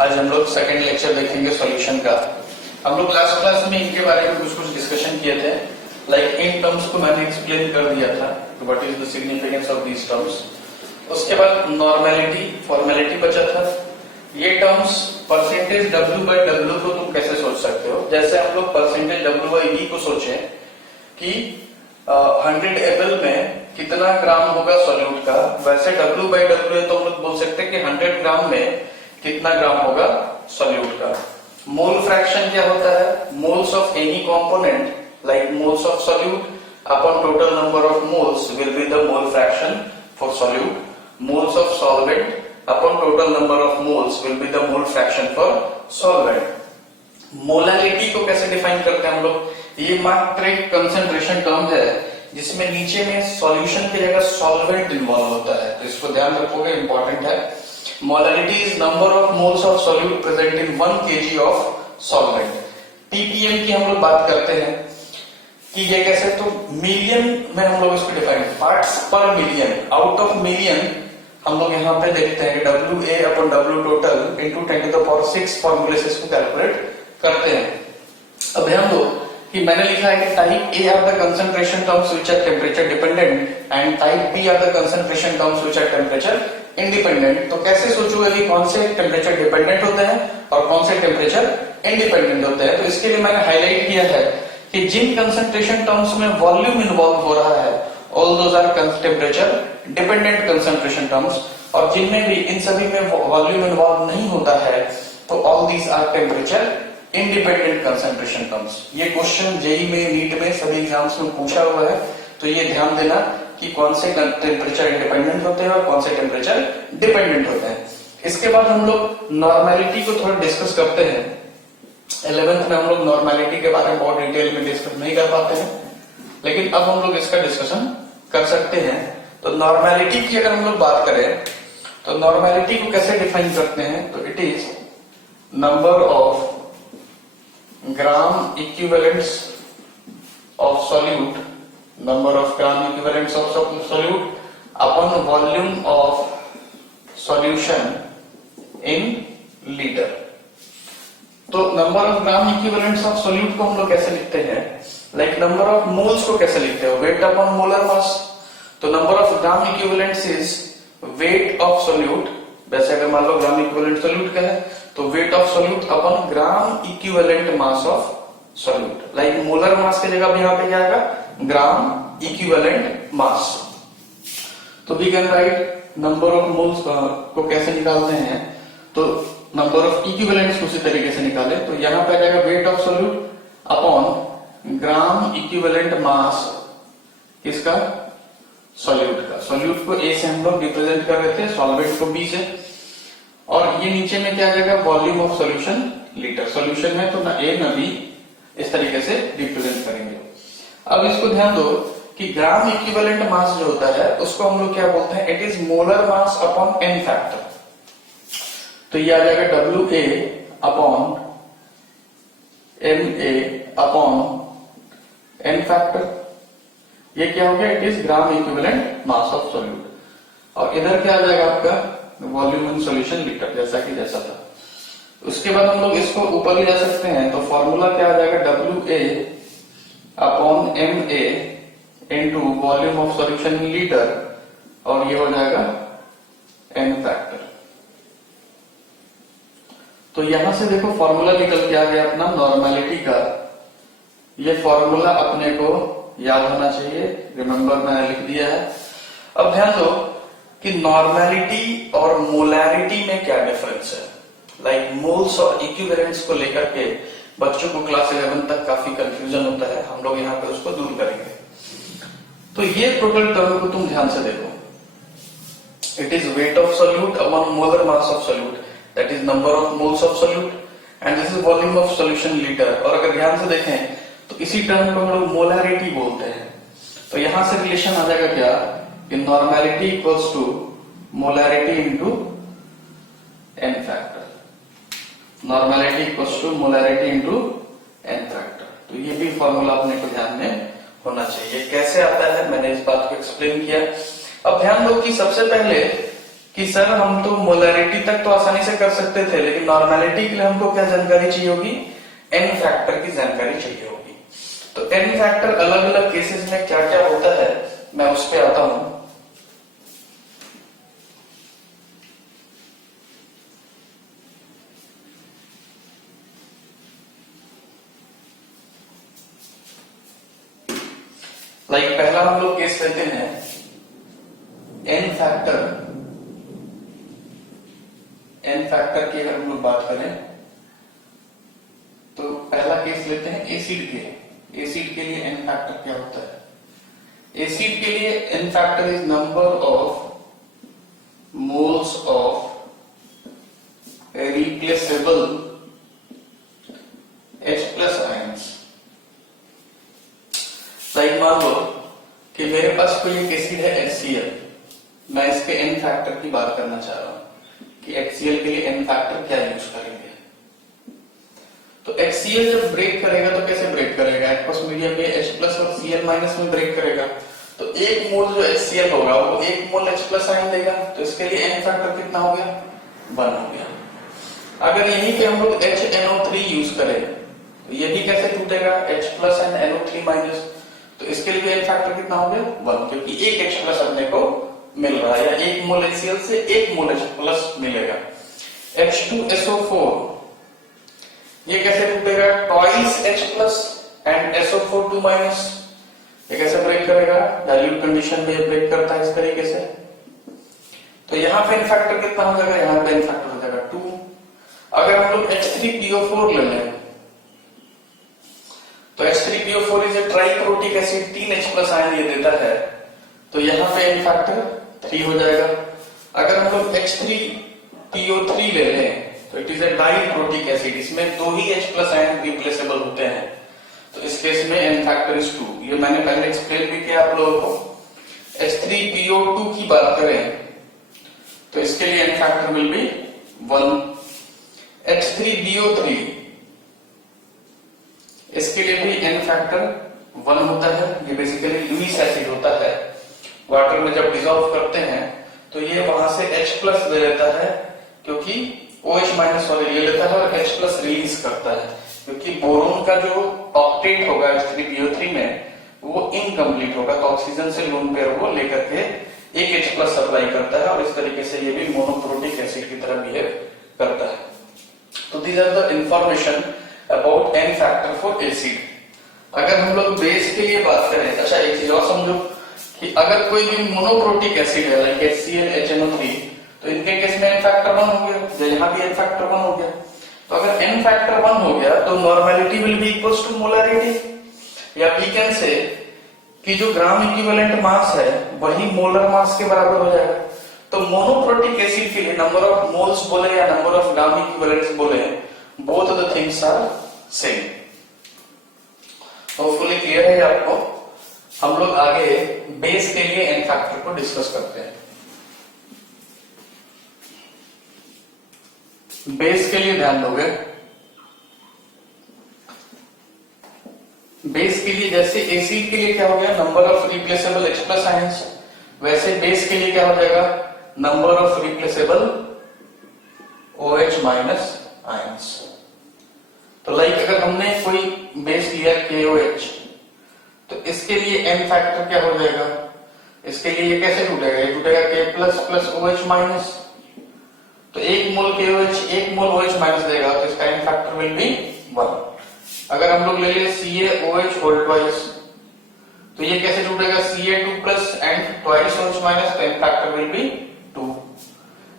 आज हम लोग सेकंड लेक्चर देखेंगे सॉल्यूशन का। हम लोग लास्ट क्लास में इनके बारे में कुछ डिस्कशन किए थे। लाइक इन टर्म्स को मैंने एक्सप्लेन कर दिया था, what is the significance of these terms. उसके बाद नॉर्मेलिटी, फॉर्मेलिटी बचा था। ये terms percentage W by W को तुम कैसे सोच सकते हो, जैसे हम लोग परसेंटेज W बाई V को सोचे कि 100 ml में कितना ग्राम होगा सॉल्यूट का, वैसे W बाई W है तो हम लोग बोल सकते हैं कि 100 ग्राम में कितना ग्राम होगा सॉल्यूट का। मोल फ्रैक्शन क्या होता है, moles of any component like moles of solute upon total number of moles will be the mole fraction for solute. Moles of solvent upon total number of moles will be the mole fraction for solvent. Molarity को कैसे define करते हैं हम लोग, ये मात्र एक concentration term है जिसमें नीचे में सॉल्यूशन की जगह सॉल्वेंट इन्वॉल्व होता है, तो इसको ध्यान रखोगे, इंपॉर्टेंट है। Molarity is number of moles of solute present in 1 kg of solvent. Ppm की हम लोग बात करते हैं कि ये कैसे, तो मिलियन में हम लोग इसको डिफाइन, पार्ट्स पर मिलियन, आउट ऑफ मिलियन हम लोग यहाँ पे देखते हैं कि WA upon W total into 10⁶ फॉर्मूले से इसको कैलकुलेट करते हैं। अब ध्यान दो कि मैंने लिखा है कि type A are the concentration terms which are temperature dependent and type B are the concentration terms which are temperature independent. तो कैसे सोचोगे कि कौन से टेम्परेचर डिपेंडेंट होते हैं और कौन से टेम्परेचर इंडिपेंडेंट होते हैं, तो इसके लिए मैंने हाईलाइट किया है कि जिन कंसंट्रेशन टर्म्स में वॉल्यूम इन्वॉल्व हो रहा है all those are temperature dependent concentration terms, और जिनमें भी इन सभी में वॉल्यूम इन्वॉल्व नहीं होता है तो all these are temperature independent concentration terms. ये क्वेश्चन जेई में, नीट में, सभी एग्जाम्स में पूछा हुआ है, तो ये ध्यान देना कि कौन से टेम्परेचर इंडिपेंडेंट होते हैं और कौन से टेम्परेचर डिपेंडेंट होते हैं। इसके बाद हम लोग नॉर्मेलिटी को थोड़ा डिस्कस करते हैं। 11th में हम लोग नॉर्मेलिटी के बारे में बहुत डिटेल में डिस्कस नहीं कर पाते हैं, लेकिन अब हम लोग इसका डिस्कशन कर सकते हैं। तो नॉर्मेलिटी की अगर हम लोग बात करें तो नॉर्मेलिटी को कैसे डिफाइन करते हैं, तो it is number of gram equivalents of solute, number of gram equivalents of solute upon volume of solution in litre. तो number of gram equivalents of solute को हम लोग कैसे लिखते हैं, लाइक नंबर ऑफ मोल्स को कैसे लिखते हो, वेट अपॉन मोलर मास। तो number of gram equivalents is weight of solute, वैसे अगर मान लो ग्राम इक्विवेलेंट सॉल्यूट का है तो wait of solute upon gram equivalent mass of solute. Like molar mass की जगह यहाँ पे क्या आएगा, ग्राम इक्विवेलेंट मास। तो we can write number of moles को कैसे निकालते हैं, तो नंबर ऑफ इक्विवेलेंट्स उसी तरीके से निकाले, तो यहाँ पे आ जाएगा wait of solute upon gram equivalent मास किसका, सॉल्यूट का। सॉल्यूट को A से हम लोग रिप्रेजेंट कर रहे थे, सॉल्वेंट को B से, और ये नीचे में क्या आ जाएगा, volume of solution litre. Solution है तो ना A ना B, इस तरीके से रिप्रेजेंट करेंगे। अब इसको ध्यान दो कि ग्राम इक्विवेलेंट मास जो होता है उसको हम लोग क्या बोलते हैं, it is molar mass upon n factor. तो ये आ जाएगा WA upon MA upon n factor. ये क्या हो गया, it is gram equivalent mass of solute, और इधर क्या आ जाएगा आपका वॉल्यूम इन सॉल्यूशन लीटर, जैसा कि जैसा था। उसके बाद हम लोग इसको ऊपर ले जा सकते हैं, तो फॉर्मूला क्या आ जाएगा, WA upon MA into volume of solution in litre, और ये हो जाएगा n फैक्टर। तो यहां से देखो फॉर्मूला निकल के आ गया अपना नॉर्मेलिटी का। ये फॉर्मूला अपने को याद होना चाहिए, रिमेंबर मैंने लिख दिया है। अब ध्यान दो कि नॉर्मेलिटी और मोलैरिटी में क्या डिफरेंस है। लाइक मोल्स और इक्विवेलेंट्स को लेकर के बच्चों को क्लास 11 तक काफी कंफ्यूजन होता है, हम लोग यहाँ पे उसको दूर करेंगे। तो ये टोटल टर्म को तुम ध्यान से देखो, it is weight of solute upon molar mass of solute, that is number of moles of solute, and this is volume of solution litre. और अगर ध्यान से देखें तो इसी टर्म को हम लोग मोलैरिटी बोलते हैं। तो यहां से रिलेशन आ जाएगा क्या, कि normality equals to molarity into n factor, normality equals to molarity into n factor. तो ये भी फॉर्मूला अपने को ध्यान में होना चाहिए। कैसे आता है मैंने इस बात को एक्सप्लेन किया। अब ध्यान दो कि सबसे पहले कि सर हम तो मोलैरिटी तक तो आसानी से कर सकते थे, लेकिन नॉर्मेलिटी के लिए हमको क्या जानकारी चाहिए होगी, एन फैक्टर की जानकारी चाहिए होगी। तो एन फैक्टर अलग अलग केसेस में क्या क्या होता है मैं उस पर आता हूं। पहला हम लोग केस लेते हैं एन फैक्टर की। अगर हम लोग बात करें तो पहला केस लेते हैं एसिड के लिए एन फैक्टर क्या होता है। एसिड के लिए n factor is number of moles of replaceable H+ ions. मान लो कि मेरे पास कोई एक एसिड है HCl, मैं इसके एन फैक्टर की बात करना चाह रहा हूं कि HCl के लिए एन फैक्टर क्या यूज करेंगे। तो HCl जब ब्रेक करेगा तो कैसे ब्रेक करेगा, एक्वस मीडियम में H+ और Cl- में ब्रेक करेगा। तो एक मोल जो HCl होगा वो एक मोल H+ आयन देगा, तो इसके लिए एन फैक्टर कितना हो गया, 1 हो गया। अगर यहीं पे हम लोग HNO3 यूज करें तो ये भी कैसे टूटेगा, H+ एंड NO3-, तो इसके लिए एन फैक्टर कितना हो गया, 1, क्योंकि एक H+ अपने को मिल रहा है, या एक मोल HCl से एक मोल H+ मिलेगा। H2SO4 ये कैसे टूटेगा, ट्वाइस H+ एंड SO4 2-, ये कैसे ब्रेक करेगा, डाइल्यूट कंडीशन में ये ब्रेक करता है इस तरीके से। तो यहां पे एन फैक्टर कितना हो जाएगा, यहां पे एन फैक्टर हो जाएगा 2। अगर हम लोग H3PO4 ले लें तो H3PO4 is a triprotic acid, 3 H+ ion ये देता है, तो यहां पे एन फैक्टर 3 हो जाएगा। अगर हम लोग H3PO3 ले लें तो it is a diprotic acid, इसमें 2 ही H+ आयन रिप्लेसेबल होते हैं, तो इस केस में एन फैक्टर इज 2। ये मैंने पहले एक्सप्लेन भी किया आप लोगों को। H3PO2 की बात करें तो इसके लिए n factor will be 1। H3BO3 इसके लिए भी एन फैक्टर 1 होता है। ये बेसिकली लुईस एसिड होता है, वाटर में जब डिसॉल्व करते हैं तो ये वहां से H+ ले लेता है, क्योंकि OH- सॉरी ले लेता है और H+ रिलीज करता है, क्योंकि बोरोन का जो ऑक्टेट होगा H3PO3 में वो इनकम्प्लीट होगा, तो ऑक्सीजन से लोन पेयर वो लेकर के एक H+ सप्लाई करता है, और इस तरीके से ये भी मोनोप्रोटिक एसिड की तरह बिहेव करता है। तो these are the information about n factor for acid. अगर हम लोग बेस के लिए बात करें, अच्छा एक चीज और समझो कि अगर कोई भी मोनोप्रोटिक एसिड है लाइक HCl, HNO3, तो इनके केस में एन फैक्टर 1 हो गया, यहाँ भी एन फैक्टर 1 हो गया। तो अगर एन फैक्टर 1 हो गया तो normality will be equals to molarity, या वी कैन से कि जो ग्राम इक्विवेलेंट मास है वही मोलर मास के बराबर हो जाएगा। तो मोनोप्रोटिक एसिड के लिए नंबर ऑफ मोल्स बोले या नंबर ऑफ ग्राम इक्विवेलेंट्स बोले, both the things are same. Hopefully clear है आपको। हम लोग आगे बेस के लिए एन फैक्टर को डिस्कस करते हैं। बेस के लिए ध्यान दोगे, बेस के लिए जैसे एसिड के लिए क्या हो गया, number of replaceable H+ ions, वैसे बेस के लिए क्या हो जाएगा, number of replaceable OH- ions. तो लाइक अगर हमने कोई बेस लिया KOH, तो इसके लिए एन फैक्टर क्या हो जाएगा, इसके लिए ये कैसे टूटेगा, ये टूटेगा K+ प्लस OH-, तो एक मोल KOH एक मोल OH- देगा, तो इसका एन फैक्टर विल बी 1। अगर हम लोग ले ले CaOH होल ट्वाइस, तो ये कैसे टूटेगा, Ca2 plus and twice OH-, तो एन फैक्टर विल बी 2।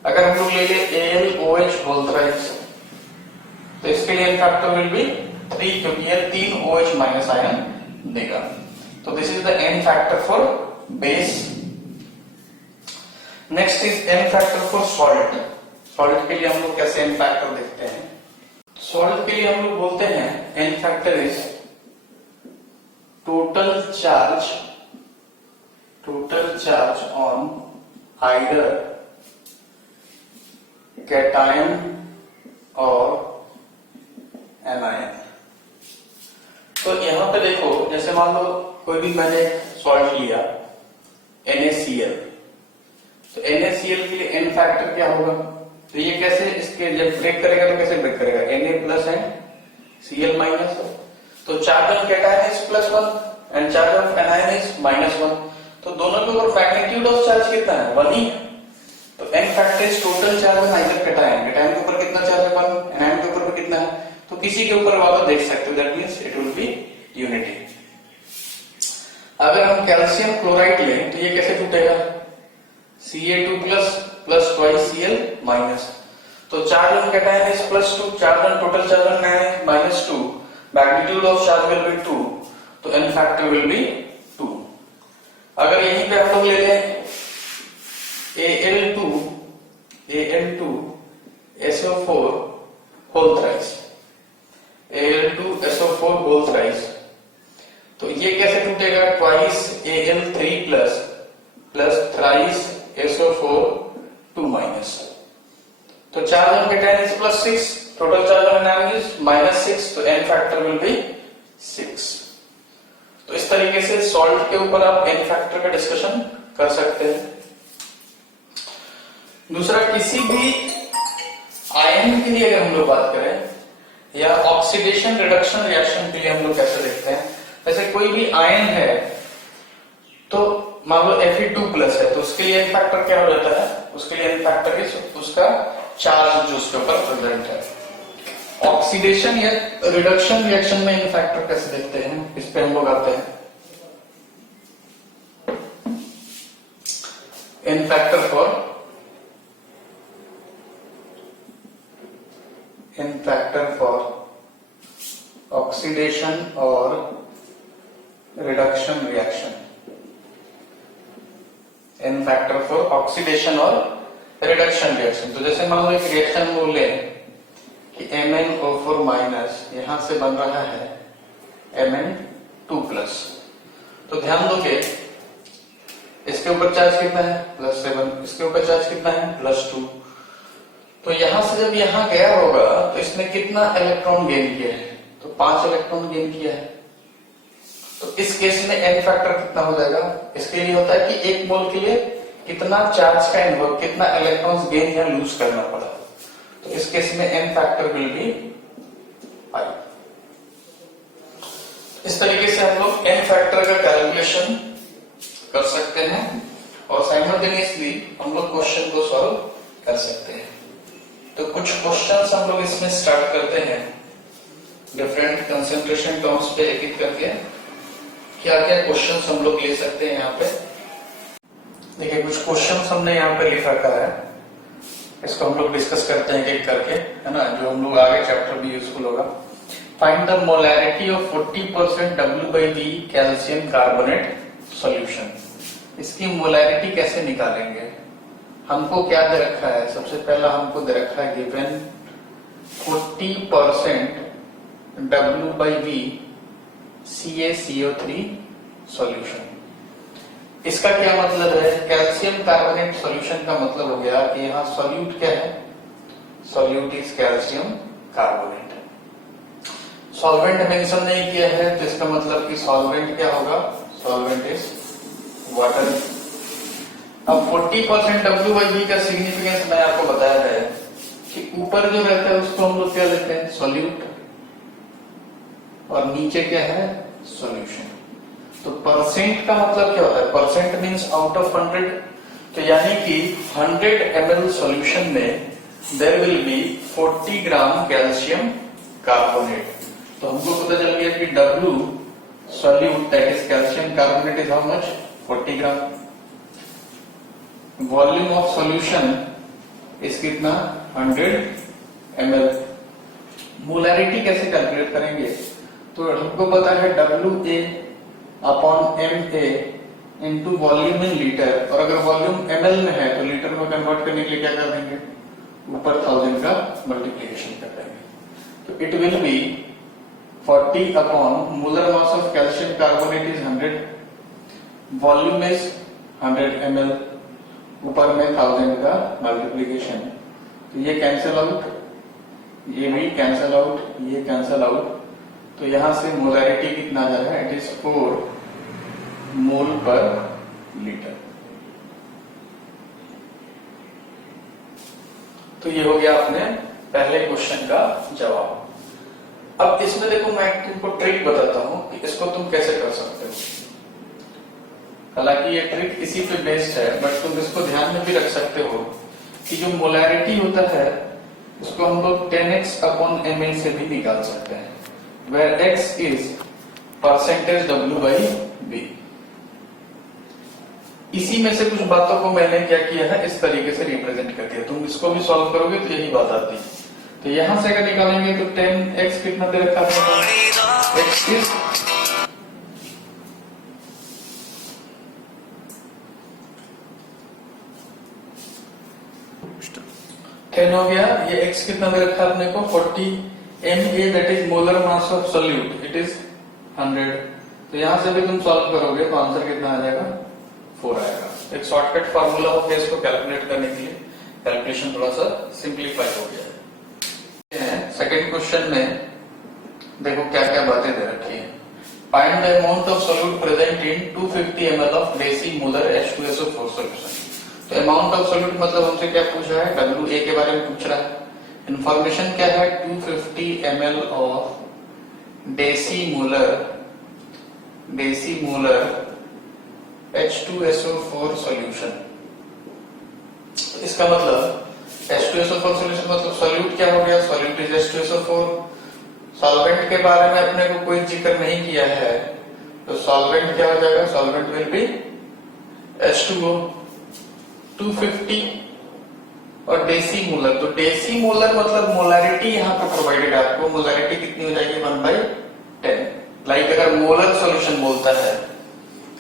अगर हम लोग ले ले AlOH होल थ्राइस, तो इसके लिए एन फैक्टर विल बी 3, क्योंकि ये 3 OH- आयन देगा। तो this is the n factor for base. Next is n factor for salt. Salt के लिए हम लोग कैसे एन फैक्टर देखते हैं, सॉल्ट के लिए हम लोग बोलते हैं n factor is total charge on either cation और एनायन। तो यहां पे देखो, जैसे मान लो कोई भी मैंने सॉल्ट लिया NaCl, तो NaCl के लिए n फैक्टर क्या होगा? तो ये कैसे इसके जब ब्रेक करेगा तो कैसे ब्रेक करेगा? Na plus and Cl minus. तो charge of cation is +1 and charge of anion is -1। तो दोनों के ऊपर मैग्नीट्यूड ऑफ चार्ज कितना है? 1 ही। तो n factor is total charge on either cation. Cation के ऊपर कितना चार्ज है? 1। एनायन के ऊपर कितना है? तो किसी के ऊपर वाला देख सकते हो, that means it will B unity. अगर हम कैल्शियम क्लोराइड लें तो ये कैसे टूटेगा? Ca2 plus twice Cl minus. तो charge on cation is +2, charge on total charge on anion is -2, magnitude of charge will be 2, तो n फैक्टर विल बी 2। अगर यहीं पे हम लोग ले लें Al2 SO4 whole thrice, Al2 SO4 whole thrice, तो ये कैसे टूटेगा? Twice Al3 plus thrice SO4 2 minus. तो charge on cation is +6, total charge on anion is -6, तो n फैक्टर विल बी 6। तो इस तरीके से सॉल्ट के ऊपर आप n फैक्टर का डिस्कशन कर सकते हैं। दूसरा, किसी भी आयन के लिए अगर हम लोग बात करें या ऑक्सीडेशन रिडक्शन रिएक्शन के लिए हम लोग कैसे देखते हैं, जैसे कोई भी आयन है तो मान लो Fe2+ है, तो उसके लिए n फैक्टर क्या हो जाता है? उसके लिए n फैक्टर इज उसका चार्ज जो उसके ऊपर प्रेजेंट है। ऑक्सीडेशन या रिडक्शन रिएक्शन में n फैक्टर कैसे देखते हैं, इस पे हम लोग आते हैं। n फैक्टर फॉर ऑक्सीडेशन और reduction reaction, n factor for oxidation और रिडक्शन रिएक्शन। तो जैसे मान लो एक रिएक्शन वो लें कि MnO4- यहां से बन रहा है Mn2+, तो ध्यान दोगे इसके ऊपर चार्ज कितना है? +7, इसके ऊपर चार्ज कितना है? +2। तो यहां से जब यहां गया होगा तो इसने कितना इलेक्ट्रॉन गेन किया है? तो 5 इलेक्ट्रॉन गेन किया है। तो इस केस में n फैक्टर कितना हो जाएगा? इसके लिए होता है कि एक मोल के लिए कितना चार्ज का इन्वर्ग, कितना इलेक्ट्रॉन्स गेन या लूज करना पड़ा। तो इस केस में n फैक्टर विल बी 5। इस तरीके से हम लोग n फैक्टर का कैलकुलेशन कर सकते हैं और साइमल्टेनियसली हम लोग क्वेश्चन को सॉल्व कर सकते हैं। तो कुछ क्वेश्चंस हम लोग इसमें स्टार्ट करते हैं डिफरेंट कंसंट्रेशन टर्म्स पे एक एक करके। क्या क्या क्वेश्चंस हम लोग ले सकते हैं यहाँ पे? देखिए कुछ क्वेश्चंस हमने यहाँ पे लिख रखा है, इसको हम लोग डिस्कस करते हैं एक एक करके, है ना, जो हम लोग आगे चैप्टर भी यूजफुल होगा। Find the molarity of 40% W/V calcium carbonate solution. इसकी मोलैरिटी कैसे निकालेंगे? हमको क्या दे रखा है? सबसे पहला हमको दे रखा है गिवन 40% W/V CaCO3 सॉल्यूशन। इसका क्या मतलब है? कैल्शियम कार्बोनेट सॉल्यूशन का मतलब हो गया कि यहाँ सॉल्यूट क्या है? Solute is calcium carbonate. Solvent mention नहीं किया है तो इसका मतलब कि सॉल्वेंट क्या होगा? Solvent is water. अब 40% W/V का सिग्निफिकेंस मैं आपको बताया है कि ऊपर जो रहता है उसको हम लोग क्या लेते हैं? सॉल्यूट, और नीचे क्या है? सॉल्यूशन। तो परसेंट का मतलब क्या होता है? Percent means out of 100। तो यानी कि 100 ml सॉल्यूशन में there will be 40 gram calcium carbonate. तो हमको पता चल गया कि W solute that is calcium carbonate is how much? 40 gram. Volume of solution is कितना? 100 ml। मोलैरिटी कैसे कैलकुलेट करेंगे? तो हमको पता है WA/MA into volume in litre, और अगर वॉल्यूम ml में है तो लीटर में कन्वर्ट करने के लिए क्या कर देंगे? ऊपर 1000 का मल्टीप्लिकेशन कर देंगे। तो it will be 40 upon molar mass of calcium carbonate is 100, volume is 100 ml, ऊपर में 1000 का मल्टीप्लिकेशन। तो ये कैंसिल आउट, ये भी कैंसिल आउट, ये कैंसिल आउट। तो यहां से मोलैरिटी कितना आ जा रहा है? इट इज 4 मोल पर लीटर। तो ये हो गया अपने पहले क्वेश्चन का जवाब। अब इसमें देखो मैं तुमको ट्रिक बताता हूं कि इसको तुम कैसे कर सकते हो। हालांकि ये ट्रिक इसी पे बेस्ड है, बट तुम इसको ध्यान में भी रख सकते हो कि जो मोलैरिटी होता है इसको हम लोग 10x अपॉन ml से भी निकाल सकते हैं, where x is percentage W by B। इसी में से कुछ बातों को मैंने क्या किया है, इस तरीके से रिप्रेजेंट कर दिया। तुम इसको भी सॉल्व करोगे तो यही बात आती है। तो यहां से अगर निकालेंगे तो 10x कितना दे रखा है, x is 10 हो गया। ये x कितना दे रखा है अपने को 40 MA, that is molar mass of solute, it is 100। तो यहां से भी तुम सॉल्व करोगे तो आंसर कितना आ जाएगा, 4 आएगा। एक शॉर्टकट फार्मूला होता है इसको कैलकुलेट करने के लिए, कैलकुलेशन थोड़ा सा सिंप्लीफाई हो गया है। सेकंड क्वेश्चन में देखो क्या क्या बातें दे रखी है। Find the amount of solute present in 250 ml of decimolar H2SO4 solution. तो अमाउंट ऑफ सोल्यूट मतलब हमसे क्या पूछा है, WA के बारे में पूछ रहा है। इंफॉर्मेशन क्या है, 250 ml of decimolar H2SO4 solution. इसका मतलब H2SO4 सॉल्यूशन मतलब सॉल्यूट क्या हो गया, सॉल्यूट इज H2SO4। सॉल्वेंट के बारे में अपने को कोई जिक्र नहीं किया है, तो सॉल्वेंट क्या हो जाएगा, सॉल्वेंट विल बी H2O। 250 और डेसीमोलर, तो डेसीमोलर मतलब मोलैरिटी यहाँ पे प्रोवाइडेड है आपको। मोलैरिटी कितनी हो जाएगी, 1/10। लाइक अगर मोलर सॉल्यूशन बोलता है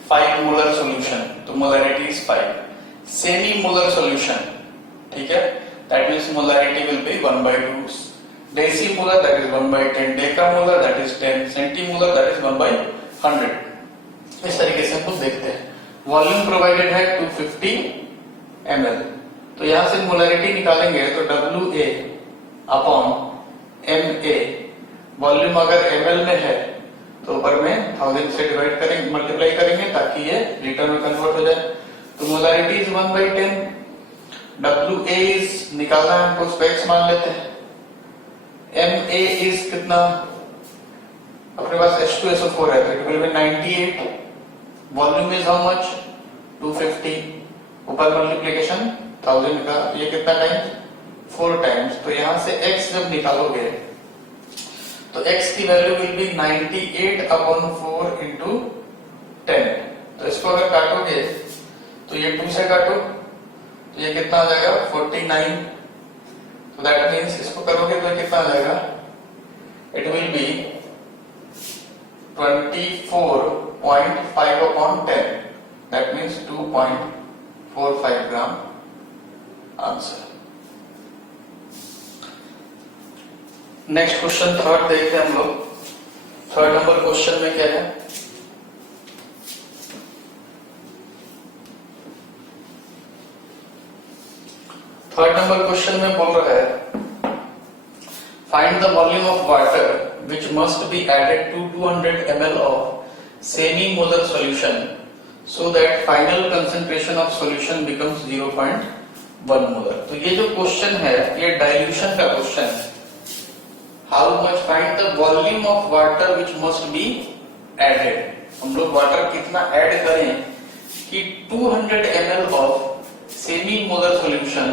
5 मोलर सॉल्यूशन तो molarity is 5। Semi molar solution, ठीक है, that means molarity will be 1/2। Decimolar that is 1/10, decamolar that is 10, centimolar that is 1/100। इस तरीके से हम लोग देखते हैं। वॉल्यूम प्रोवाइडेड है 250 ml, तो यहां से मोलैरिटी निकालेंगे तो WA अपॉन MA, वॉल्यूम अगर ml में है तो ऊपर में 1000 से डिवाइड करेंगे, मल्टीप्लाई करेंगे ताकि ये लीटर में कन्वर्ट हो जाए। तो मोलैरिटी इज 1/10, WA इज निकालना है हमको, उसको x मान लेते हैं। MA इज कितना, अपने पास H2SO4 है तो it will B 98। Volume is how much, 250, ऊपर मल्टीप्लिकेशन 1000 का, ये कितना टाइम्स, 4 टाइम्स। तो यहां से x जब निकालोगे तो x की value will be 98 upon 4 into 10। तो इसको अगर काटोगे तो ये 2 से काटो तो ये कितना आ जाएगा, 49। तो दैट मीन्स इसको करोगे तो कितना आ जाएगा, it will B 24.5 upon 10, that means 2.45 gram answer. Next question third देखते हैं हम लोग। थर्ड नंबर क्वेश्चन में क्या है, थर्ड नंबर क्वेश्चन में बोल रहा है find the volume of water which must be added to 200 ml of semi molar solution so that final concentration of solution becomes 0.1 molar. तो ये जो क्वेश्चन है ये डाइल्यूशन का क्वेश्चन है। How much find the volume of water which must be added. हम लोग water कितना ऐड करें कि 200 ml of semi molar solution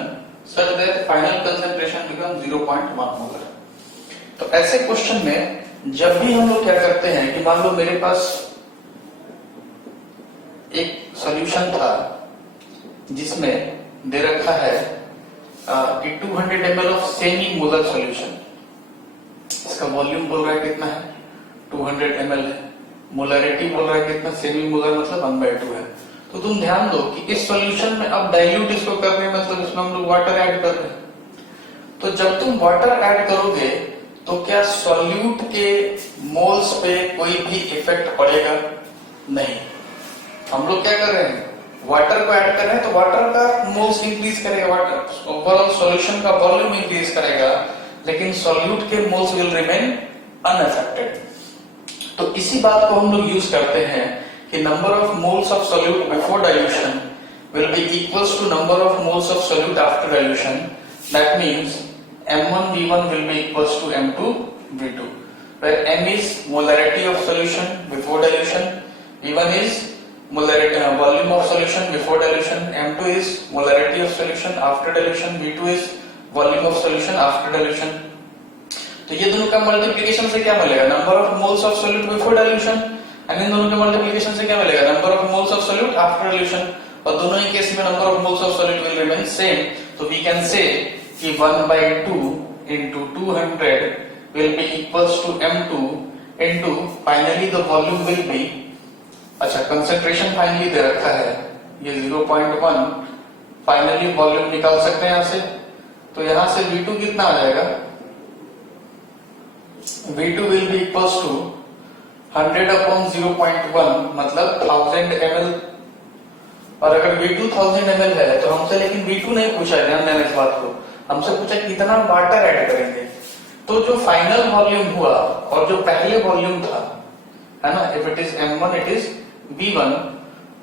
such that final concentration becomes 0.1 molar. तो ऐसे क्वेश्चन में जब भी हम लोग क्या करते हैं कि मान लो मेरे पास एक सॉल्यूशन था जिसमें दे रखा है कि 200 ml of semi molar solution, इसका वॉल्यूम बोल रहा है कितना है, 200 ml है, मोलरिटी बोल रहा है कितना, सेमी मोलर मतलब 1/2 है। तो तुम ध्यान दो कि इस सॉल्यूशन में अब डाइल्यूट इसको कर रहे हैं, मतलब इसमें हम लोग वाटर ऐड कर रहे हैं। तो जब तुम वाटर ऐड करोगे तो क्या सॉल्यूट के मोल्स पे कोई भी इफेक्ट पड़ेगा, नहीं। हम लोग क्या कर रहे हैं, वाटर को ऐड कर रहे हैं तो वाटर का मोल्स इंक्रीज करेगा, वाटर ओवरऑल सॉल्यूशन का वॉल्यूम इंक्रीज करेगा, लेकिन सॉल्यूट के मोल्स विल रिमेन अनअफेक्टेड। तो इसी बात को हम लोग यूज करते हैं कि number of moles of solute before dilution will be equals to number of moles of solute after dilution That means M1 V1 will be equals to M2 V2, where M is molarity of solution before dilution, V1 is molarity volume of solution before dilution, M2 is molarity of solution after dilution, V2 is volume of solution after dilution. तो ये दोनों का multiplication से क्या मिलेगा? Number of moles of solute before dilution, and in दोनों के multiplication से क्या मिलेगा? Number of moles of solute after dilution, और दोनों ही केस में number of moles of solute will remain same. तो वी कैन से कि 1/2 into 200 will be equals to M2 into finally the volume will be, अच्छा concentration finally they रखा है ये 0.1, finally volume निकाल सकते हैं यहां से. तो यहां से V2 कितना आ जाएगा? V2 will be equals to 100 upon 0.1 मतलब 1000 ml. और अगर V2 1000 ml है तो हमसे लेकिन V2 नहीं पूछा, ध्यान देना इस बात को, हमसे पूछा कितना वाटर ऐड करेंगे. तो जो फाइनल वॉल्यूम हुआ और जो पहले वॉल्यूम था, है ना, if it is M1 it is V1,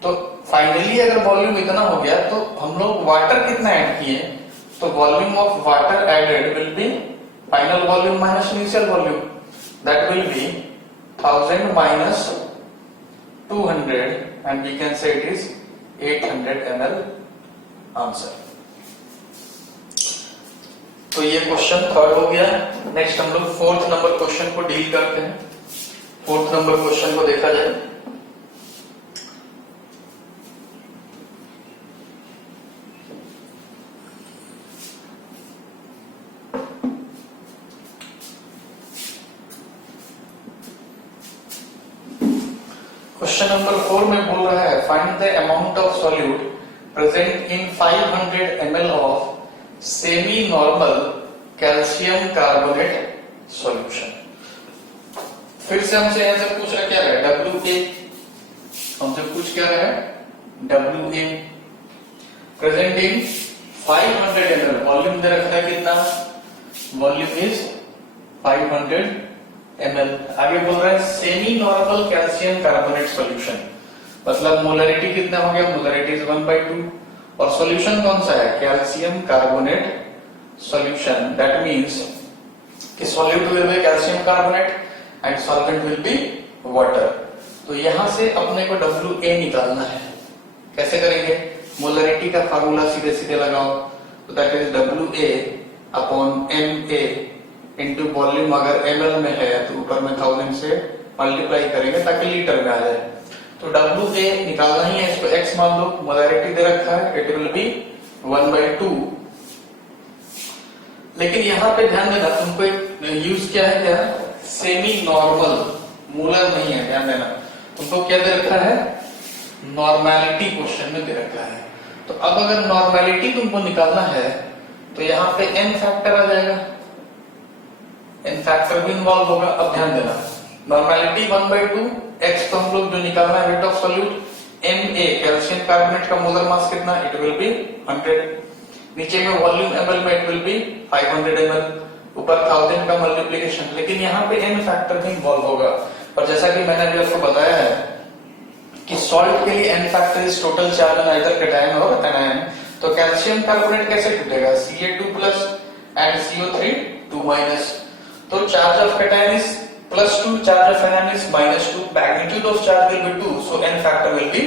तो फाइनली अगर वॉल्यूम इतना हो गया तो हम लोग वाटर कितना ऐड किए, तो volume of water added will be final volume minus initial volume, that will be 1000 minus 200 and we can say it is 800 ml answer. तो ये क्वेश्चन थर्ड हो गया. नेक्स्ट हम लोग फोर्थ नंबर क्वेश्चन को डील करते हैं. फोर्थ नंबर क्वेश्चन को देखा जाए. क्वेश्चन नंबर 4 में बोल रहा है find the amount of solute present in 500 ml of semi normal calcium carbonate solution. फिर से हमसे यहां से पूछ रहा क्या है? WA. हमसे पूछ क्या रहा है? WA present in 500 ml. Volume दे रखा है कितना? Volume is 500 ml. आगे बोल रहा है semi normal calcium carbonate solution, मतलब मोलरिटी कितना हो गया? मोलरिटी इज 1/2 और सॉल्यूशन कौन सा है? Calcium carbonate solution. That means कि solute will be calcium carbonate and solvent will be water. तो यहां से अपने को WA निकालना है. कैसे करेंगे? मोलरिटी का फार्मूला सीधे सीधे लगाओ. तो that is WA upon MA into volume. अगर ml में है तो ऊपर में 1000 से मल्टीप्लाई करेंगे ताकि लीटर में आ जाए. तो WA निकालना ही है. इसको x मान लो, मोलरिटी दे रखा है, इट विल बी 1/2. लेकिन यहां पे ध्यान देना, तुमको यूज क्या है? क्या सेमी नॉर्मल, मोलर नहीं है. ध्यान देना, तुमको क्या दे रखा है? नॉर्मेलिटी क्वेश्चन में दे रखा है. तो अब अगर नॉर्मेलिटी तुमको निकालना है तो यहाँ पे n फैक्टर आ जाएगा, n फैक्टर भी इन्वॉल्व होगा. अब ध्यान देना, नॉर्मेलिटी 1/2, x तो हम लोग जो निकालना है rate of solute, Ma calcium carbonate का मोलर मास कितना? It will be 100. नीचे में वॉल्यूम ml में इट विल बी 500 ml. ऊपर 1000 का मल्टीप्लिकेशन. लेकिन यहाँ पे n फैक्टर भी इन्वॉल्व होगा. और जैसा कि मैंने अभी आपको बताया है कि सॉल्ट के लिए n factor is total charge on either cation और एनायन. तो कैल्शियम कार्बोनेट कैसे टूटेगा? Ca2+ and CO3 2-. तो charge of cation is +2, charge of anion is -2, magnitude of charge will be 2, so n factor will be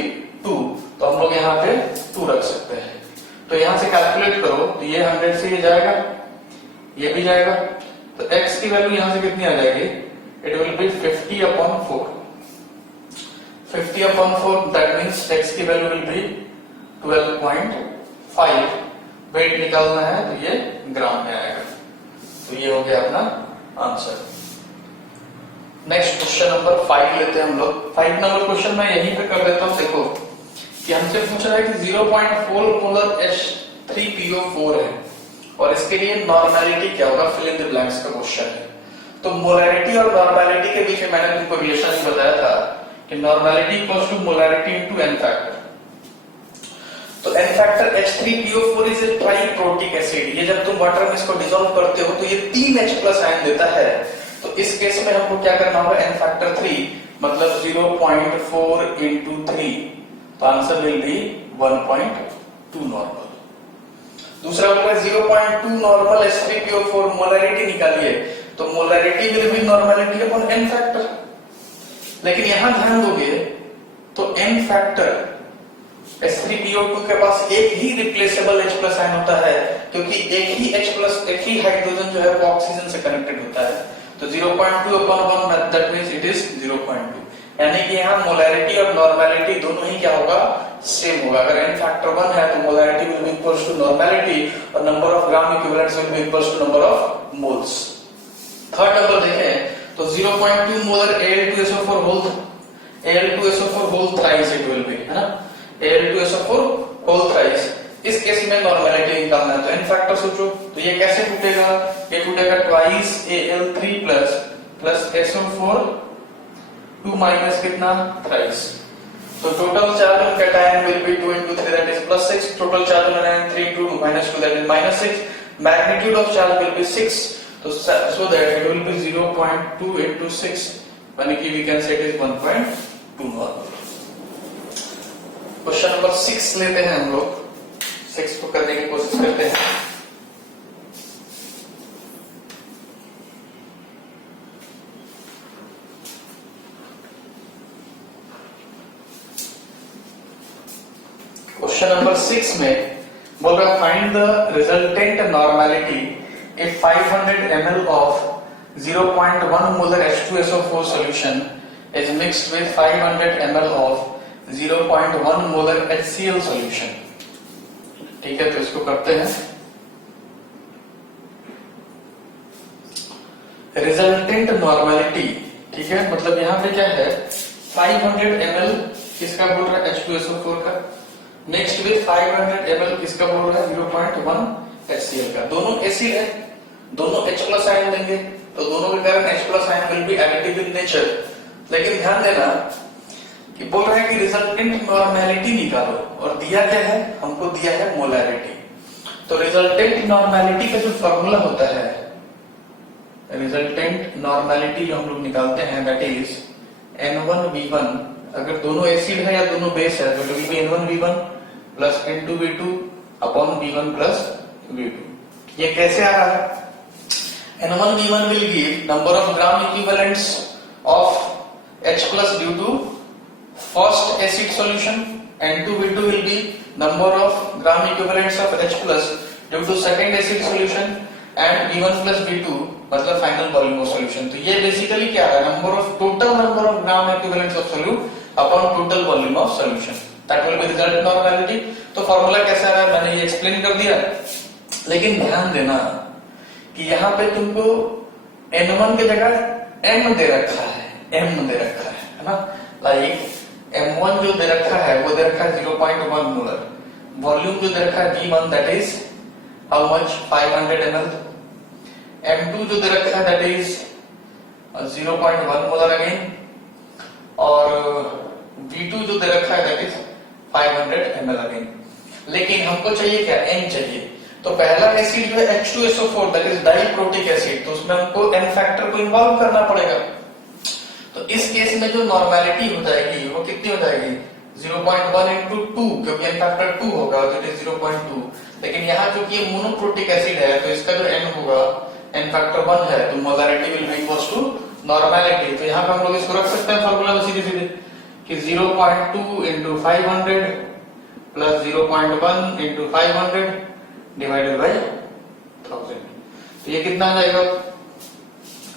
2. तो हम लोग यहाँ पे 2 रख सकते हैं. तो यहां से कैलकुलेट करो तो ये 100 से ये जाएगा, ये भी जाएगा. तो x की वैल्यू यहां से कितनी आ जाएगी? It will B 50/4. 50/4 that means x की वैल्यू विल बी 12.5. वेट निकालना है तो ये ग्राम में आएगा. तो ये हो गया अपना आंसर. नेक्स्ट क्वेश्चन नंबर 5 लेते हैं हम लोग. 5 नंबर क्वेश्चन मैं यहीं पे कर देता हूं. देखो कि हमसे पूछ रहा है कि 0.4 मोलर H3PO4 है और इसके लिए नॉर्मेलिटी क्या होगा? फिल इन द ब्लैंक्स का क्वेश्चन है. तो मोलरिटी और नॉर्मेलिटी के बीच में मैंने तुमको रिलेशन बताया था कि normality equals to molarity into n factor. तो n factor H3PO4 is a triprotic acid. ये जब तुम वाटर में इसको डिसॉल्व करते हो तो ये 3H+ आयन देता है. तो इस केस में हमको क्या करना होगा? n फैक्टर 3 मतलब 0.4 × 3. तो आंसर विल बी 1.2 नॉर्मल. दूसरा बोल रहा है 0.2 नॉर्मल H3PO4 मोलैरिटी निकालिए, तो molarity will B normality upon n factor. लेकिन यहां ध्यान दोगे तो n फैक्टर H3PO2 के पास एक ही रिप्लेसेबल H प्लस आयन होता है, क्योंकि एक ही हाइड्रोजन जो है वो ऑक्सीजन से कनेक्टेड होता है। तो 0.2 upon 1 that means it is 0.2, यानी कि यहाँ मोलैरिटी और नॉर्मलिटी दोनों ही क्या होगा, सेम होगा। अगर n फैक्टर 1 है तो molarity will be equals to normality और number of gram equivalents will be equals to number of moles. Third number देखें तो 0.2 molar Al2SO4 whole thrice it will be, है ना, Al2SO4 होल थ्राइस। इस case में normality निकालना है, तो n फैक्टर सोचो, तो ये कैसे टूटेगा, ये टूटेगा twice Al3 plus SO4 2 minus कितना, थ्राइस। तो total charge on cation will be 2 into 3 that is +6, total charge on anion 3 into 2 minus 2 that is -6, magnitude of charge will be 6, so that it will be 0.2 into 6, यानी कि we can say it is 1.2 normal। Question number 6 लेते हैं हम लोग, 6 को करने की कोशिश करते हैं। क्वेश्चन नंबर 6 में बोल रहा है find the resultant normality if 500 ml of 0.1 molar H2SO4 solution is mixed with 500 ml of 0.1 molar HCl solution। ठीक है, तो इसको करते हैं। रिजल्टेंट नॉर्मलिटी, ठीक है, मतलब यहाँ पे क्या है, 500 ml किसका बोल रहा है, H2SO4 का, नेक्स्ट विद 500 ml किसका बोल रहा है, 0.1 HCl का। दोनों एसिड है, दोनों H प्लस आयन देंगे, तो दोनों के कारण H plus ion will be additive in nature. लेकिन ध्यान देना कि बोल रहा है कि रिजल्टेंट नॉर्मलिटी निकालो, और दिया क्या है, हमको दिया है मोलैरिटी। तो रिजल्टेंट नॉर्मलिटी का जो फॉर्मूला होता है, रिजल्टेंट नॉर्मलिटी जो हम लोग निकालते हैं दैट इज N1V1, अगर दोनों एसिड है या दोनों बेस है तो it will B N1V1 plus N2V2 upon V1 plus V2। ये कैसे आ रहा है, N1V1 will give number of gram equivalents of H plus due to first acid solution, N2V2 will be number of gram equivalents of H plus due to second acid solution, and V1 plus V2 मतलब final volume of solution. तो ये basically क्या है, total number of gram equivalents of solute upon total volume of solution, that will B result normality. तो formula कैसा है मैंने ये एक्सप्लेन कर दिया, लेकिन ध्यान देना कि यहाँ पे तुमको N1 की जगह M दे रखा है, M दे रखा है ना, लाइक M1 जो दे रखा है वो दे रखा है 0.1 मोलर, वॉल्यूम जो दे रखा है V1 that is how much 500 ml, M2 जो दे रखा है दैट इज 0.1 मोलर अगेन, और V2 जो दे रखा है दैट इज 500 ml अगेन। लेकिन हमको चाहिए क्या, N चाहिए। तो पहला एसिड जो है H2SO4 that is diprotic acid, तो उसमें हमको N फैक्टर को इन्वॉल्व करना पड़ेगा। तो इस केस में जो नॉर्मलिटी हो जाएगी वो कितनी हो जाएगी, 0.1 into 2, क्योंकि N फैक्टर 2 होगा तो इट इज 0.2। लेकिन यहाँ चूंकि ये मोनोप्रोटिक एसिड है तो इसका जो N होगा, N फैक्टर 1 है, तो molarity will be equals to normality. तो यहाँ पे हम लोग इसको रख सकते हैं फॉर्मूला में सीधे सीधे कि 0.2 into 500 plus 0.1 into 500 divided by 1000। तो ये कितना आ जाएगा,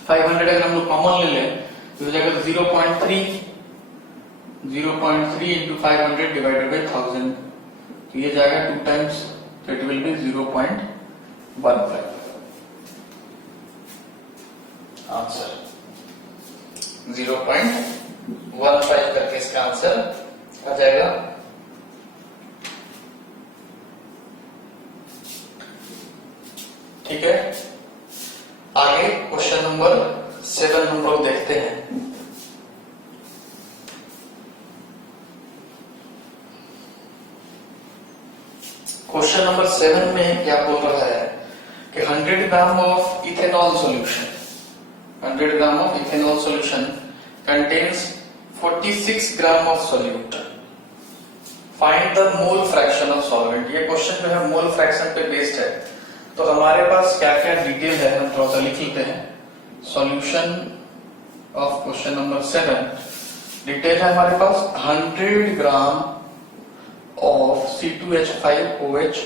500 अगर हम लोग कॉमन ले लें तो हो जाएगा 0.3 into 500 डिवाइडेड बाई 1000, तो ये जाएगा 2 टाइम्स, तो इट विल बी 0.15 आंसर, 0.15 करके इसका आंसर आ जाएगा। ठीक है, आगे क्वेश्चन नंबर 7 हम लोग देखते हैं। क्वेश्चन नंबर 7 में क्या बोल रहा है कि 100 gram of ethanol solution, 100 gram of ethanol solution contains 46 gram of solute, find the mole fraction of solvent. ये क्वेश्चन जो है मोल फ्रैक्शन पे बेस्ड है, तो हमारे पास क्या क्या डिटेल है हम थोड़ा सा लिख लेते हैं। Solution of question number 7, detail है हमारे पास 100 gram of C2H5OH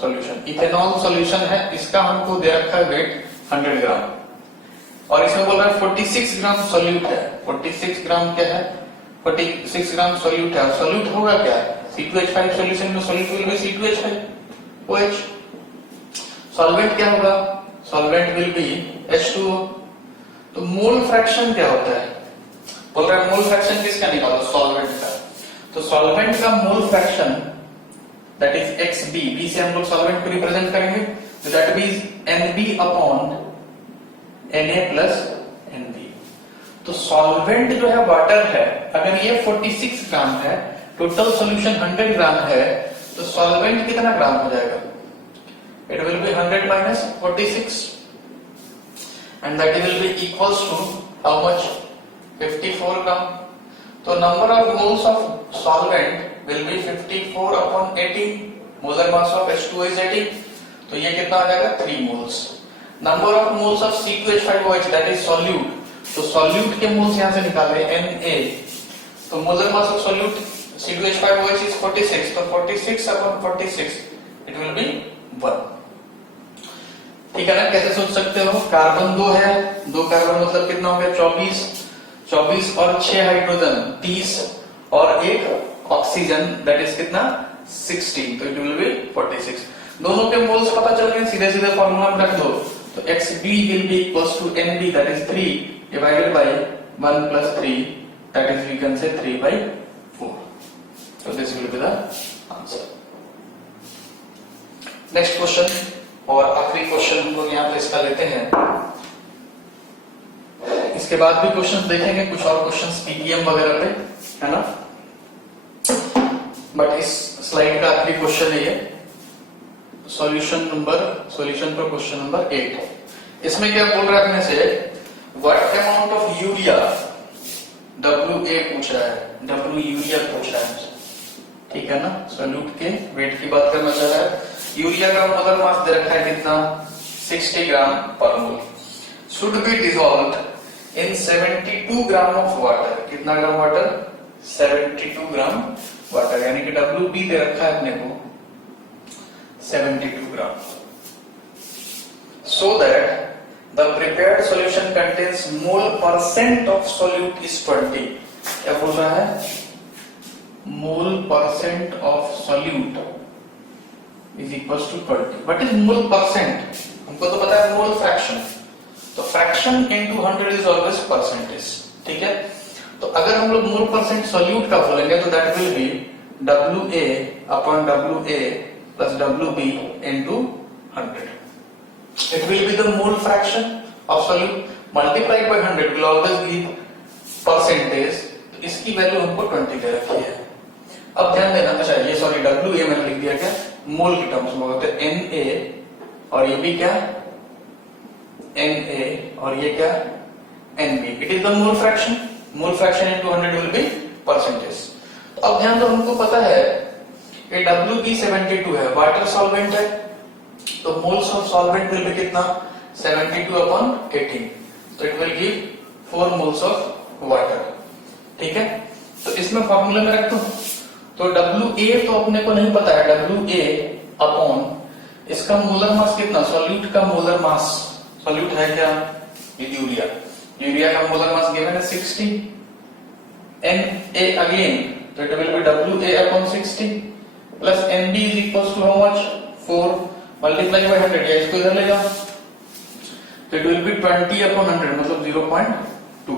solution, ethanol solution है, इसका हमको दे रखा है वेट 100 ग्राम, और इसमें बोल रहा है 46 ग्राम सॉल्यूट है। 46 ग्राम क्या है, 46 ग्राम सॉल्यूट है। सॉल्यूट होगा क्या, C2H5 सॉल्यूशन में solute will B C2H5OH। Solvent क्या होगा, सॉल्वेंट विल बी H2O। तो मोल फ्रैक्शन क्या होता है, बोल रहा है मोल फ्रैक्शन किसका निकालो, सॉल्वेंट का। तो सॉल्वेंट का mole fraction that is XB, B से हम लोग सॉल्वेंट को रिप्रेजेंट करेंगे, तो that means NB upon Na plus NB। तो सॉल्वेंट जो है वाटर है, अगर ये 46 ग्राम है, टोटल सॉल्यूशन 100 ग्राम है, तो सॉल्वेंट कितना ग्राम हो जाएगा, it will be 100 minus 46 and that will be equals to how much, 54 gram. तो number of moles of solvent will be 54 upon 80, molar mass of H2O is 80, तो ये कितना आ जाएगा 3 moles. Number of moles of C2H5OH that is solute, तो solute के moles यहां से निकाले Na, तो molar mass of solute C2H5OH is 46, तो 46 अपॉन 46 इट विल बी 1। ठीक है ना, कैसे सोच सकते हो, कार्बन 2 है, 2 कार्बन मतलब कितना हो गया 24 और 6 हाइड्रोजन 30 और एक ऑक्सीजन दैट इज कितना 16, तो इट विल बी 46। दोनों के मोल्स पता चल गए, सीधे सीधे फॉर्मूला में रख दो, तो XB will be equals to NB that is 3 divided by 1 plus 3 that is we can say 3 by 4. So this will be the answer. Next question और आखिरी क्वेश्चन हम लोग यहाँ पे इसका लेते हैं, इसके बाद भी क्वेश्चंस देखेंगे, कुछ और क्वेश्चंस PPM वगैरह पे है ना, बट इस स्लाइड का आखिरी क्वेश्चन है ये सॉल्यूशन पर क्वेश्चन नंबर 8। इसमें क्या बोल रहा है अपने से, what amount of urea, WA पूछ रहा है, W यूरिया पूछ रहा है, ठीक है ना, सॉल्यूट के वेट की बात करना चाह रहा है। यूरिया का मोलर मास दे रखा है कितना 60 ग्राम पर mole, should be dissolved in 72 gram of water. कितना ग्राम वाटर, 72 ग्राम वाटर, यानी कि WB दे रखा है अपने को 72 ग्राम। So that the prepared solution contains mole percent of solute is 20। क्या बोल रहा है, mole percent of solute is equals to 20। What is mole percent? हमको तो पता है mole fraction, तो fraction into 100 is always percentage, ठीक है। तो अगर हम लोग mole percent solute का बोलेंगे तो that will be WA upon WA plus WB into 100। It will be the mole fraction of solute multiplied by 100 will always give percentage। तो इसकी वैल्यू हमको 20 दे रखी है। अब ध्यान देना, अच्छा ये सॉरी WA मैंने लिख दिया क्या, मोल की टर्म्स में होते हैं Na और ये भी क्या Na और ये क्या Nb। It is the mole fraction, mole fraction into 100 will be percentage। तो अब ध्यान दो, हमको पता है ये WB 72 है, वाटर सॉल्वेंट है, तो moles of solvent will B कितना 72 अपॉन 18, तो it will give 4 moles of water, ठीक है। तो इसमें फॉर्मूला में रख दो, तो WA तो अपने को नहीं पता है, WA अपॉन इसका मोलर मास कितना, सॉल्यूट का मोलर मास, सॉल्यूट है क्या यूरिया का मोलर मास गिवन है 60, Na अगेन, तो it will be WA upon 60 plus NB is equals to how much 4 multiply by 100, या इसको इधर ले जाओ, तो इट विल बी 20 अपॉन 100 मतलब 0.2।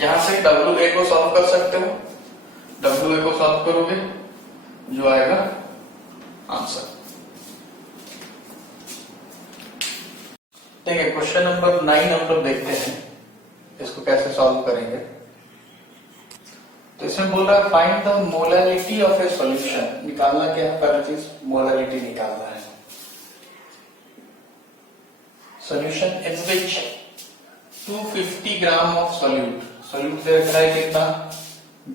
यहां से WA को सॉल्व कर सकते हो, WA को सॉल्व करोगे जो आएगा आंसर। ठीक है, क्वेश्चन नंबर 9 हम लोग देखते हैं इसको कैसे सॉल्व करेंगे। तो इसमें बोल रहा है find the molarity of a solution, निकालना क्या है, पहला चीज मोलैरिटी निकालना है। Solution in which 250 gram of solute, solute दे रखा है कितना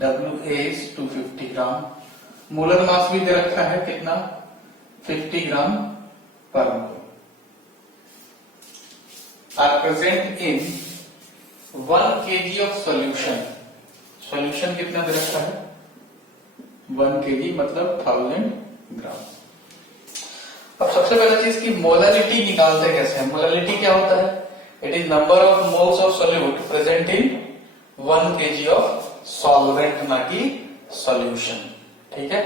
WA is 250 gram molar mass भी दे रखा है कितना, 50 ग्राम पर mole, are present in 1 kg of solution. Solution कितना दे रखा है, 1 kg मतलब 1000 ग्राम। अब सबसे पहले चीज की मोलारिटी निकालते कैसे हैं। मोलारिटी क्या होता है, it is number of moles of solute present in 1 kg of solvent, ना कि सॉल्यूशन। ठीक है,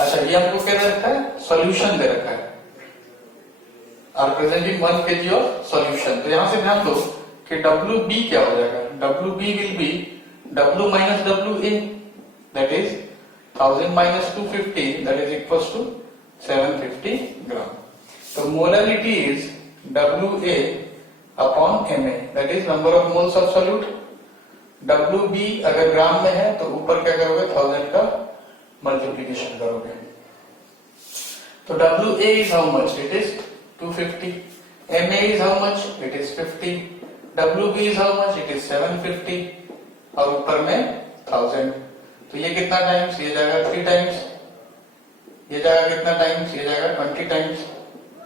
अच्छा ये हमको क्या दे रखा है, सॉल्यूशन दे रखा है, are present in 1 kg of solution. तो यहां से ध्यान दो कि WB क्या हो जाएगा, WB will be W minus WA, that is 1000 minus 250, that is equals to 750 ग्राम। तो molarity is WA upon MA, that is number of moles of solute। WB अगर ग्राम में है तो ऊपर क्या करोगे, 1000 का मल्टीप्लीकेशन करोगे। तो WA is how much, it is 250, MA is how much, it is 50, WB is how much, it is 750 और ऊपर में 1000। तो ये कितना टाइम्स, ये जाएगा 3 टाइम्स, ये जाएगा कितना टाइम्स, ये जाएगा 20 टाइम्स।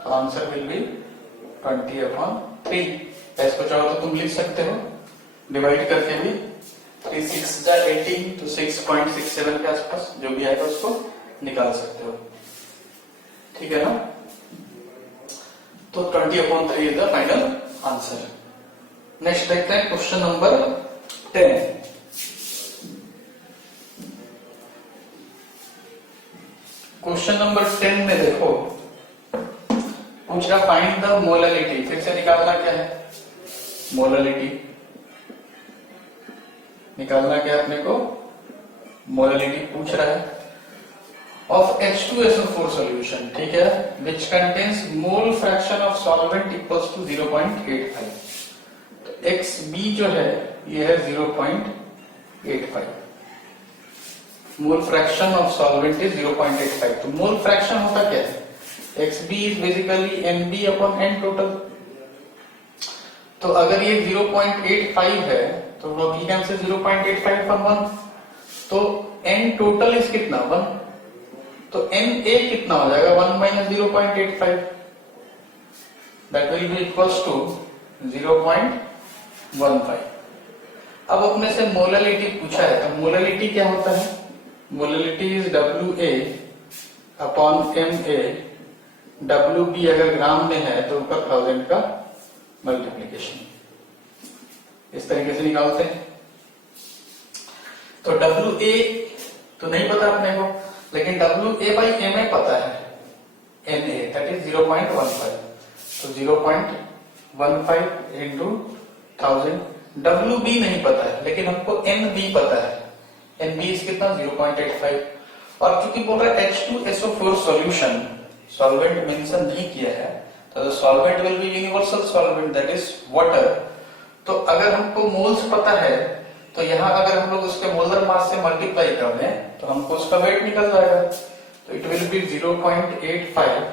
तो आंसर विल बी 20/3। इसको चाहो तो तुम लिख सकते हो डिवाइड करके भी, 3 6 जा 18 तो 6.67 के आसपास जो भी आएगा उसको निकाल सकते हो। ठीक है ना, तो 20/3 is the final answer. Next देखते हैं क्वेश्चन नंबर 10। क्वेश्चन नंबर 10 में देखो पूछ रहा फाइंड द मोलारिटी। फिर से निकालना क्या है, मोलारिटी निकालना क्या है अपने को, मोलारिटी पूछ रहा है ऑफ H2SO4 सॉल्यूशन। ठीक है, which contains mole fraction of solvent equals to 0.85। तो XB जो है ये है 0.85, mole fraction of solvent is 0.85। तो मोल फ्रैक्शन होता क्या है, XB is basically NB upon N total. तो अगर ये 0.85 है तो वी कैन से 0.85 पर 1, तो N टोटल इज कितना 1, तो NA कितना हो जाएगा 1 minus 0.85, that will be equals to 0.15। अब अपने से मोलारिटी पूछा है, तो मोलारिटी क्या होता है, molarity is WA upon MA। WB अगर ग्राम में है तो ऊपर 1000 का मल्टीप्लीकेशन, इस तरीके से निकालते हैं। तो WA तो नहीं पता अपने को, लेकिन WA बाई MA पता है, NA दैट इज 0.15। तो 0.15 इंटू 1000। WB नहीं पता है लेकिन हमको NB पता है, NB इज कितना 0.85। और क्योंकि बोल रहा है H2SO4 सॉल्यूशन, सॉल्वेंट मेंशन नहीं किया है, तो solvent will B universal solvent that is water. तो अगर हमको मोल्स पता है तो यहाँ अगर हम लोग उसके मोलर मास से मल्टीप्लाई कर दें तो हमको उसका वेट निकल जाएगा। तो इट विल बी 0.85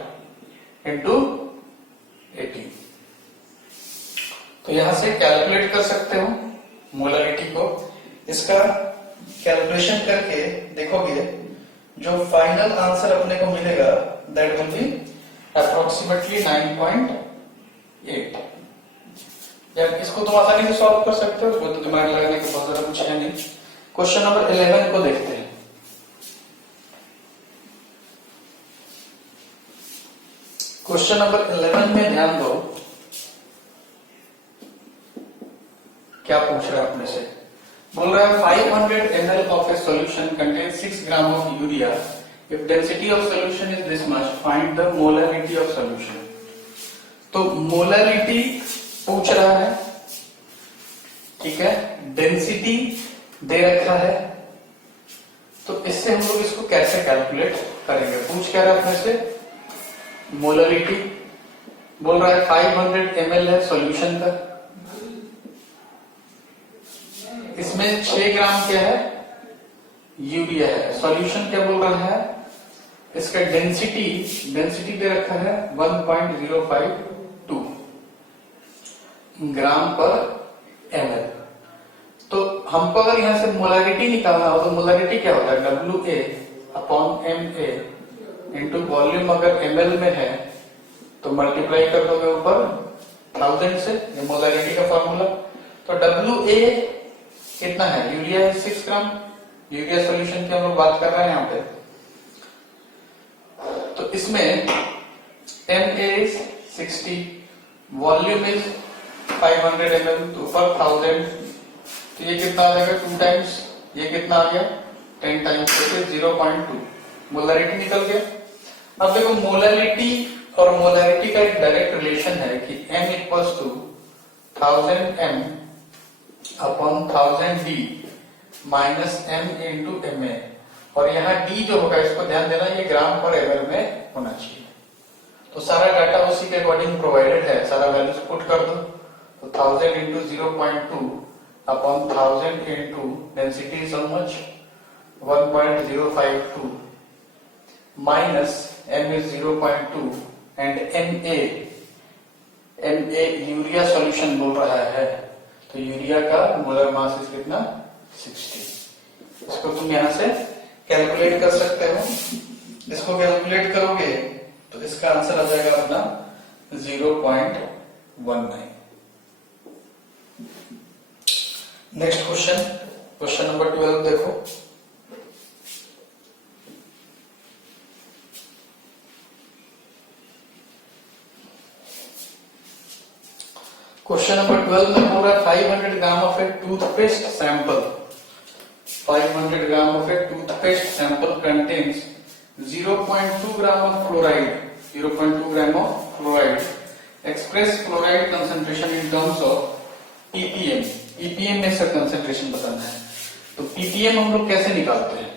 इंटू 80। तो यहां से कैलकुलेट कर सकते हो मोलारिटी को। इसका कैलकुलेशन करके देखोगे जो फाइनल आंसर अपने को मिलेगा दैट विल बी अप्रोक्सीमेटली 9.8। यार इसको तुम आसानी से सॉल्व कर सकते हो, तो दिमाग लगाने की बहुत ज्यादा कुछ है नहीं। क्वेश्चन नंबर 11 को देखते हैं। क्वेश्चन नंबर 11 में ध्यान दो क्या पूछ रहा है अपने से। बोल रहा है 500 ml of a solution contains 6 gram of urea. If density of solution is this much, find the molarity of solution. तो मोलारिटी पूछ रहा है, ठीक है, डेंसिटी दे रखा है। तो इससे हम लोग इसको कैसे कैलकुलेट करेंगे। पूछ क्या रहा है अपने से, मोलारिटी बोल रहा है 500 ml है सॉल्यूशन का, इसमें 6 ग्राम क्या है, यूरिया है। सॉल्यूशन क्या बोल रहा है, इसका डेंसिटी दे रखा है 1.052 ग्राम पर ml। तो हमको अगर यहां से मोलारिटी निकालना हो तो मोलारिटी क्या होता है, WA upon MA into volume अगर ml में है तो मल्टीप्लाई कर दोगे ऊपर 1000 से, ये मोलैरिटी का फॉर्मूला। तो WA कितना है, यूरिया है 6 ग्राम, यूरिया सॉल्यूशन की हम लोग बात कर रहे हैं यहाँ पे। तो इसमें MA is 60, volume is 500 ml, तो ऊपर 1000, तो ये कितना आ जाएगा 2 टाइम्स, ये कितना आ गया 10 टाइम्स, तो 0.2 मोलैरिटी निकल गया। अब देखो मोलैरिटी और मोलैरिटी का एक डायरेक्ट रिलेशन है कि M equals to 1000 M upon 1000 D minus M into MA, और यहाँ D जो होगा इसको ध्यान देना ये ग्राम पर ml में होना चाहिए। तो सारा डाटा उसी के अकॉर्डिंग प्रोवाइडेड है, सारा वैल्यूज पुट कर दो। तो 1000 into 0.2 upon 1000 into density is how much 1.052 minus M is 0.2 and MA urea solution बोल रहा है, तो यूरिया का मोलर मास इज कितना 60। इसको तुम यहां से कैलकुलेट कर सकते हो, इसको कैलकुलेट करोगे तो इसका आंसर आ जाएगा अपना 0.19। नेक्स्ट क्वेश्चन, क्वेश्चन नंबर 12 देखो। क्वेश्चन नंबर 12 में बोल रहा है 500 gram of A toothpaste sample, 500 gram of A toothpaste sample contains 0.2 gram of fluoride, 0.2 gram of fluoride. Express fluoride concentration in terms of ppm, ppm में sir concentration बताना है। तो ppm हम लोग कैसे निकालते हैं,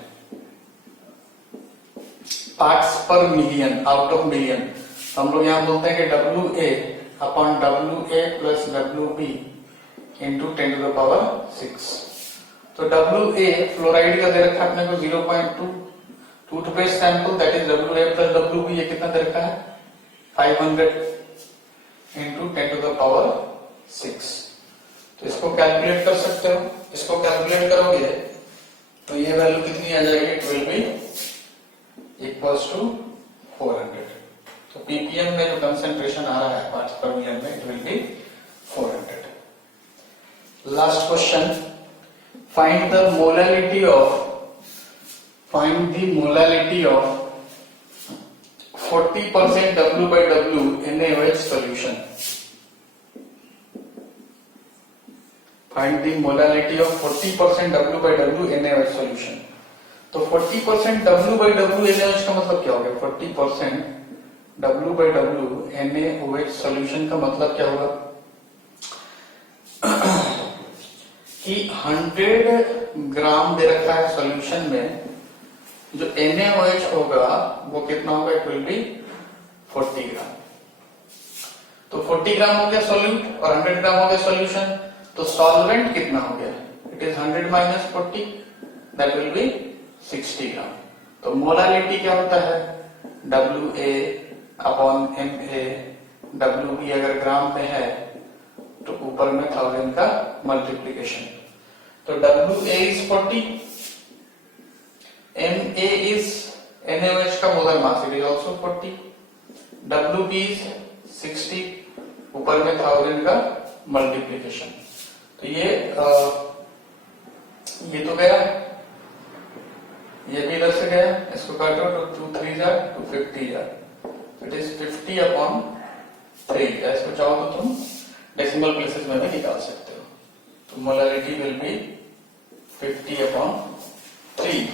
पार्ट्स पर मिलियन, आउट ऑफ मिलियन। हम लोग यहाँ बोलते हैं कि WA upon WA plus WB into 10 to the power 6। तो WA फ्लोराइड का दे रखा है अपने को 0.2, toothpaste sample that is WA plus WB ये कितना दे रखा है 500 इंटू 10 टू द पावर 6। तो इसको कैलकुलेट कर सकते हो, इसको कैलकुलेट करोगे तो ये वैल्यू कितनी आ जाएगी, it will be equals to 400। तो ppm में जो कंसेंट्रेशन आ रहा है पार्ट्स पर मिलियन में, it will B 400। Last question, find the molarity of 40% W/W NaOH solution. Find the molality of 40% W/W NaOH solution. तो 40% W/W NaOH का मतलब क्या हो गया, 40% W/W NaOH solution का मतलब क्या होगा कि 100 ग्राम दे रखा है सॉल्यूशन में, जो NaOH होगा वो कितना होगा, इट विल बी 40 ग्राम। तो 40 ग्राम हो गया सॉल्यूट और 100 ग्राम हो गया सॉल्यूशन, तो सॉल्वेंट कितना हो गया, it is 100 minus 40 that will B 60 ग्राम। तो मोलालिटी क्या होता है WA अपॉन MA, WB अगर ग्राम में है तो ऊपर में 1000 का मल्टीप्लीकेशन। तो WA is 40, MA is NaOH का molar mass, it is also 40, WB is 60, ऊपर में 1000 का मल्टीप्लीकेशन। तो ये तो गया, ये भी इधर से गया, इसको काटो तो 2 3 जा 250 जा, इट इज 50 अपॉन 3। इसको चाहो तो तुम डेसिमल प्लेसेस में भी निकाल सकते हो। तो मोलैरिटी विल बी 50 अपॉन 3।